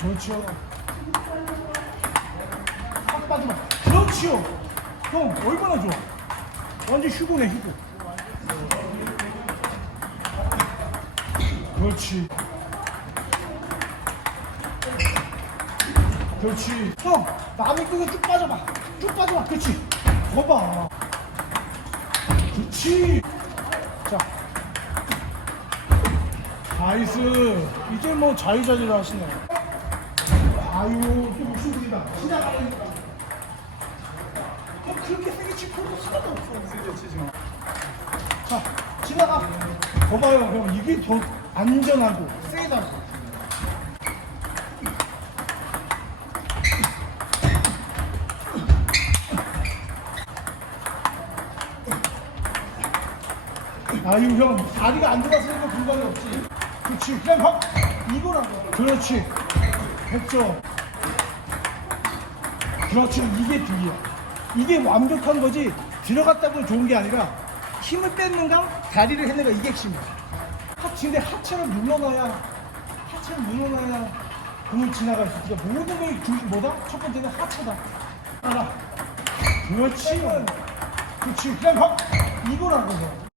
그렇죠. 확 빠지마. 그렇지요. 형, 얼마나 좋아. 완전 휴고네, 휴고. 그렇지. 그렇지. 형, 남의 쪽에 쭉 빠져봐. 쭉 빠져봐. 그렇지. 거봐. 그렇지. 자. 나이스. 이제 뭐 자유자재로 하시네. 아유, 또 무슨 일이다. 시작하니까. 형, 그렇게 세게 칠 필요도 하나도 없어. 세게 치지 마. 자, 지나가. 거봐요, 형. 이게 더 안전하고 세다고. 아유 형 다리가 안 들어갔으니까 불가이 없지 그렇지 그냥 확 이거라고 그렇지 했죠 그렇지 이게 딜이야 이게 완벽한 거지. 들어갔다고 좋은 게 아니라 힘을 뺏는가 다리를 했는가 이게 핵심이야. 하체 근데 하체를 눌러놔야 하체를 눌러놔야 공을 지나갈 수 있어 모든 게 주, 뭐다? 첫 번째는 하체다. 알아 그렇지. 그렇지. 그냥 확 이거라고 형.